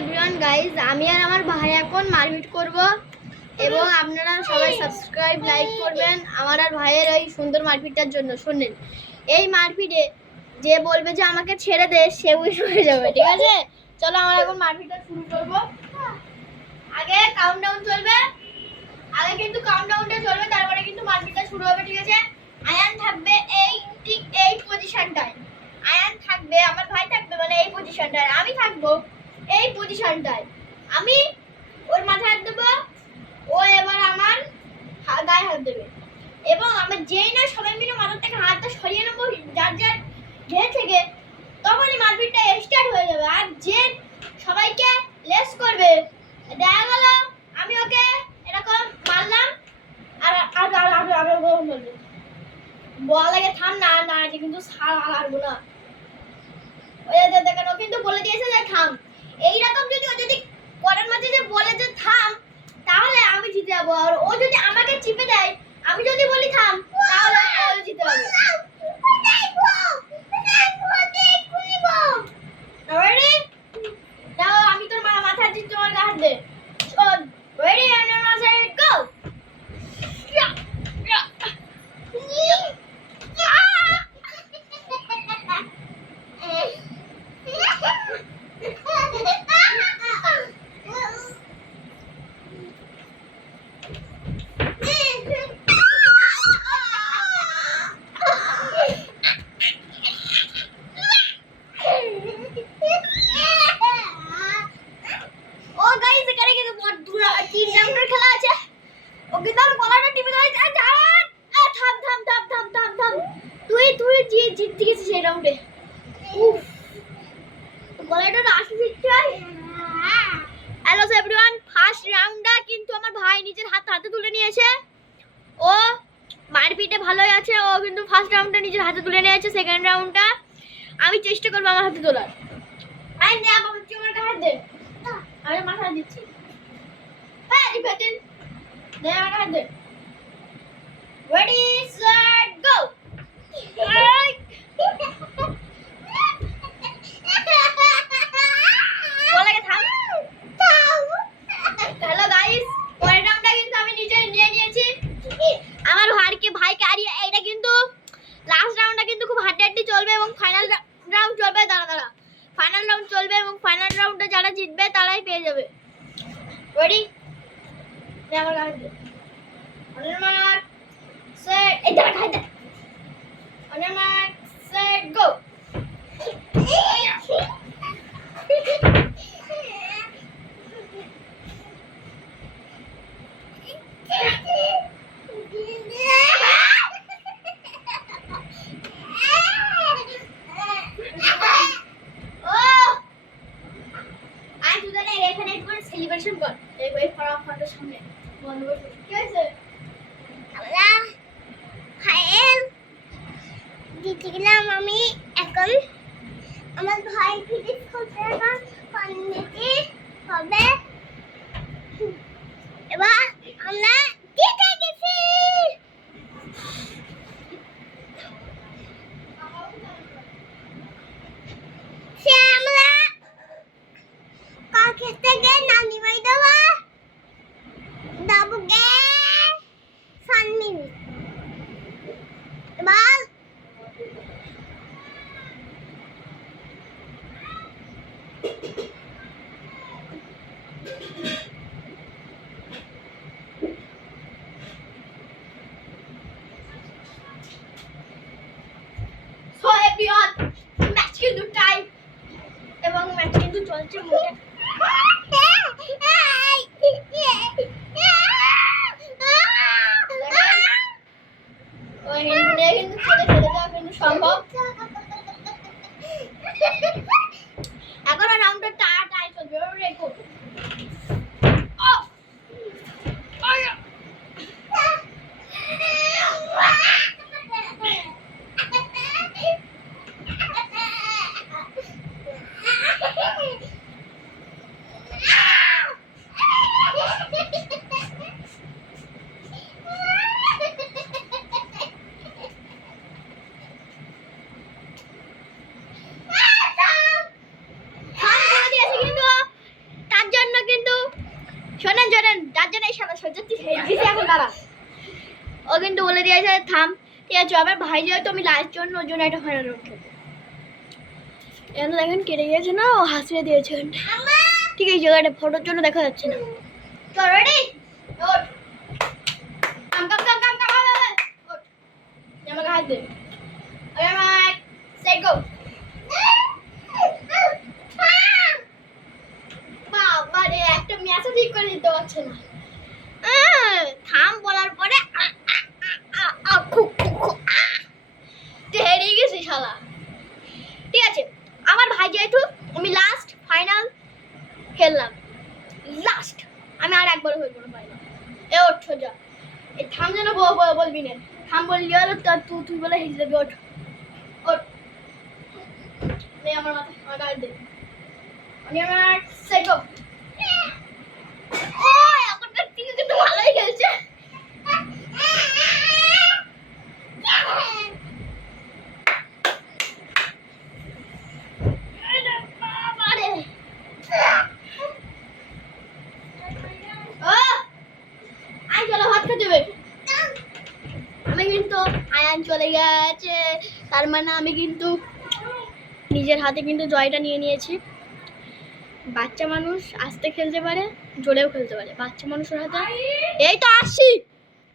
Everyone guys, আমি আর আমার ভাই এখন মারপিট করব এবং আপনারা সবাই সাবস্ক্রাইব লাইক করবেন আমার আর ভাইয়ের এই সুন্দর মারপিটটার জন্য। শুনেন, এই মারপিটে যে বলবে যে আমাকে ছেড়ে দে সে উইশ হয়ে যাবে, ঠিক আছে? চলো আমরা এখন মারপিটটা শুরু করব। আগে কাউন্টডাউন চলবে, আগে কিন্তু কাউন্টডাউনটা চলবে, তারপরে কিন্তু মারপিটটা শুরু হবে, ঠিক আছে? আয়ান থাকবে এই পজিশনটায়, আয়ান থাকবে, আমার ভাই থাকবে মানে এই পজিশনটায়, আমি থাকবো এই পজিশনটায়। আমি ওর মাথায় হাত দেবো, ও এবার আমার গায়ে হাত দেবে এবং আমরা যেই না সবাই মিলে মাথার থেকে হাতটা সরিয়ে নেবো যার যার ঘে থেকে, তখনই মারপিটটা স্টার্ট হয়ে যাবে। আর যে সবাইকে লেস করবে, দেখা গেল আমি ওকে এরকম মারলাম আর বলবো বল লাগে থাম না না, যে কিন্তু ছাড়বো না। দেখেন ও কিন্তু বলে দিয়েছে যে থাম। এইরকম যদি ও যদি পরের মাঝে যে বলে যে থাম, তাহলে আমি জিতে যাবো। আর ও যদি আমাকে চিপে দেয়, আমি যদি বলি থাম, তাহলে ও জিতে যাবে। Ready? দাও, আমি তোর মাথা দিচ্ছি, তোমার গা হাত দে। Ready and go. জিততে গেছিস এই রাউন্ডে। গলাটা আসতে চাই। হ্যালো এভরিওয়ান, ফার্স্ট রাউন্ডটা কিন্তু আমার ভাই নিজের হাতে তুলে নিয়েছে। ও মারপিটে ভালোই আছে, ও কিন্তু ফার্স্ট রাউন্ডটা নিজের হাতে তুলে নিয়েছে। সেকেন্ড রাউন্ডটা আমি চেষ্টা করবো আমার হাতে তোলার। আই নে আমার হাত দে, আমি মাথা দিচ্ছি। হ্যাঁ ডিফেন্ড দে, আমার হাত দে। Ready set go. Hello guys, পরের রাউন্ডটা কিন্তু আমি নিজে নিয়ে নিয়েছি। আমার ভাইকে হারিয়ে এটা কিন্তু লাস্ট রাউন্ডটা কিন্তু খুব হাড্ডাহাড্ডি চলবে এবং ফাইনাল রাউন্ড চলবে। দাঁড়া ফাইনাল রাউন্ড চলবে এবং ফাইনাল রাউন্ডে যারা জিতবে তারাই পেয়ে যাবে। রেডি? আমার গান দে। অন ইওর মার্ক সেট, এই দাঁড়া খাই দে। On your mark set go. Celebration কর এই ফটোর সামনে বন্ধ করে। কি হয়েছে? আমরা ফাইল জিতে গেলাম। আমি এখন আমার ভাই ফিজিক্স করতে না পানিতে হবে। এবার আমরা জিতে গেছি। সে আমরা কাকে থেকে নানি ভাই দেওয়া দাবুকে সানমিন। এবার ম্যাচ কিন্তু টাইম এবং ম্যাচ কিন্তু চলছে মোটে। কিন্তু ছেড়ে যাওয়া কিন্তু সম্ভব। এখন রাউন্ডটা টাই চলবে। রেখো খোঁজাচ্ছি হেলছি এখন দাঁড়া। ও কিন্তু বলে দিয়েছে থাম, ঠিক আছে আবার ভাই যেহেতু আমি লাস্ট জন্য ওর জন্য একটা ফাইনাল রাউন্ড খেলবো। এখানে দেখেন কেটে গিয়েছে না, ও হাসিয়ে দিয়েছে। ঠিক আছে জায়গাটা ফটোর জন্য দেখা যাচ্ছে না। চল রেডি ওঠ, কাম কাম কাম কাম কাম ওঠ, আমাকে হাত দে। Alright set go. বাবা রে একটা ম্যাচও ঠিক করে দিতে পারছে না। থাম বলার পরে হেরে গেছি শালা। ঠিক আছে আমার ভাই যেহেতু আমি লাস্ট ফাইনাল খেললাম, লাস্ট আমি আর একবার হইব না পাইলাম। এ ওঠ সোজা, এই থাম যেন বলবি না, থাম বললি হলো তুই বলে হেসে দেবি। ওঠ ওঠ, নে আমার মাথা আমার গায়ে দে। আমি আমার সেট গো। ও এখনকার টিকে কিন্তু ভালোই খেলছে। আমি কিন্তু আয়ান চলে গেছে, তার মানে আমি কিন্তু নিজের হাতে কিন্তু জয়টা নিয়ে নিয়েছি। বাচ্চা মানুষ আস্তে খেলতে পারে, জোরেও খেলতে পারে। বাচ্চা মানুষের হাতে এই তো আসছি।